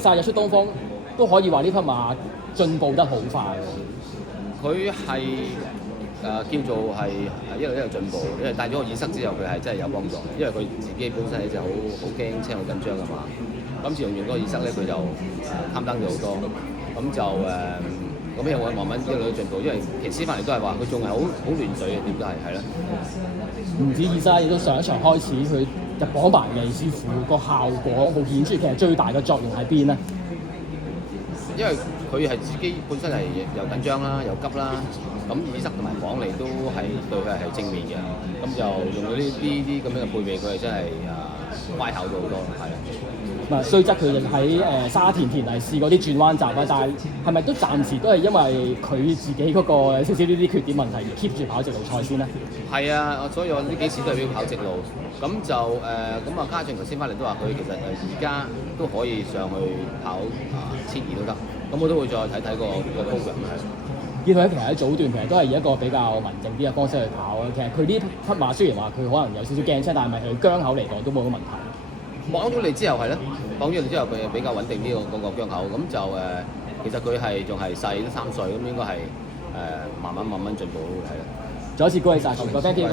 晒日出東風都可以話呢匹馬進步得好快喎。佢係叫做係一路進步，因為帶咗個耳塞之後，佢係真係有幫助。因為佢自己本身係隻好驚青、好緊張嘅馬。今次用完嗰個耳塞咧，佢就擔當咗好多。咁就咁樣我慢慢一路都進步。因為騎師翻嚟都係話佢仲係好亂水嘅，點都係啦。唔止耳塞，亦都上一場開始佢入榜埋魏師傅個效果好顯著。其實最大嘅作用喺邊咧？因為佢係自己本身係又緊張啦，又急啦，咁耳塞同埋綁嚟都係對佢係正面嘅，咁就用咗呢啲咁樣嘅配備，佢係真係乖巧咗好多，係啊。雖則佢喺沙田田泥試過啲轉彎閘啦，但係咪都暫時都係因為佢自己嗰個有少少呢啲缺點問題而 keep 住跑直路賽先咧？係啊，所以我呢幾時都係俾佢跑直路，咁就咁啊，家俊頭先翻嚟都話佢其實而家都可以上去跑1200都得，咁我都會再睇睇個 program 係。見到其實喺早段其實都係以一個比較文靜啲嘅方式去跑啊。其實佢呢匹馬雖然話佢可能有少少驚青，但係咪佢姜口嚟講都冇乜問題。綁咗你之後係咯，綁咗你之後佢比較穩定啲個姜口，咁就其實佢係仲係細都3歲，咁應該係慢慢進步係咯。再一次恭喜晒，全個 thank you。